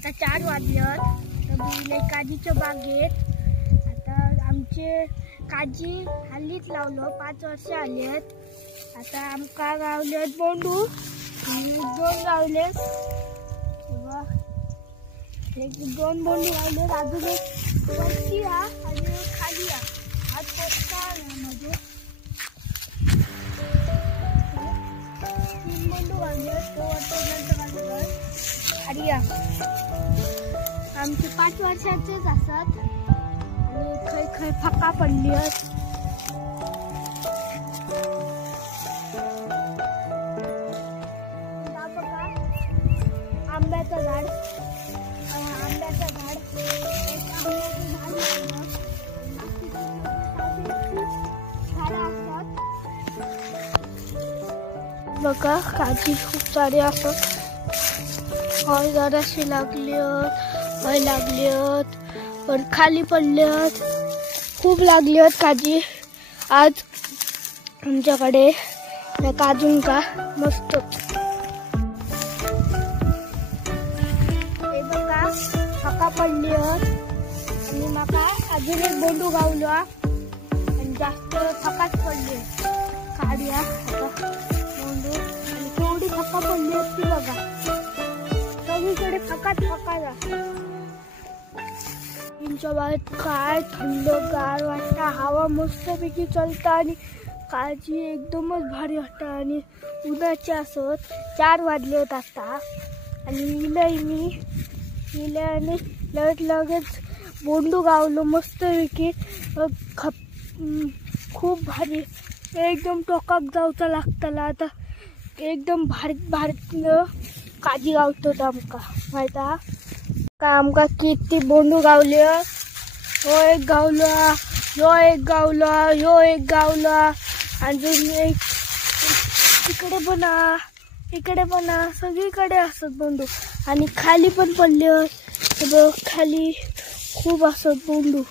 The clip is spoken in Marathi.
आता 4 वाजल्यात तर मी काजीच्या बागेत। आता आमचे काजी हल्लीच लावलो 5 वर्ष आलेत। आता आमका गावलेत बोंडू 2 गावलेत, एक 2 बोंडू गावलेत, अजून एक वरती आणि खाली आज पोचता म्हणजे 3 बोंडू गावलेत। तो आणि आमचे 5 वर्षाचेच असतात आणि खै खै फका पडली आहेत। आंब्याचं झाड बघा, काजी खूप सारे असतात। हय जराशी लागल्यात, हय लागल्यात, पण खाली पडल्यात, खूप लागल्यात काजी। आज आमच्याकडे काजूंका मस्त फका पडली आणि माका अजून एक बोंडू गावलो आणि जास्त फकाच पडली। काढूया आता बोंडू आणि केवढी फका पडली ती बघा, सगळीकडे फकाच तुमच्या बाहेर काय थंडगार वाटतं, हवा मस्तपैकी चलता आणि काळजी एकदमच भारी वाटतं। आणि उन्हाचे असत 4 वाजले होत आता आणि मी आणि लगेच बोंडू गावलो मस्तपैकी। खूप भारी, एकदम टोकाक जाऊचा लागतला। आता एकदम भारी काजी गावतो आमका माहित का। आमका किती बोंडू गावले, हो एक गावला, यो एक गावला, यो एक गावला, अजून एक इकडे पण सगळीकडे असत बोंडू आणि खाली पण पडले, खाली खूप असत बोंडू।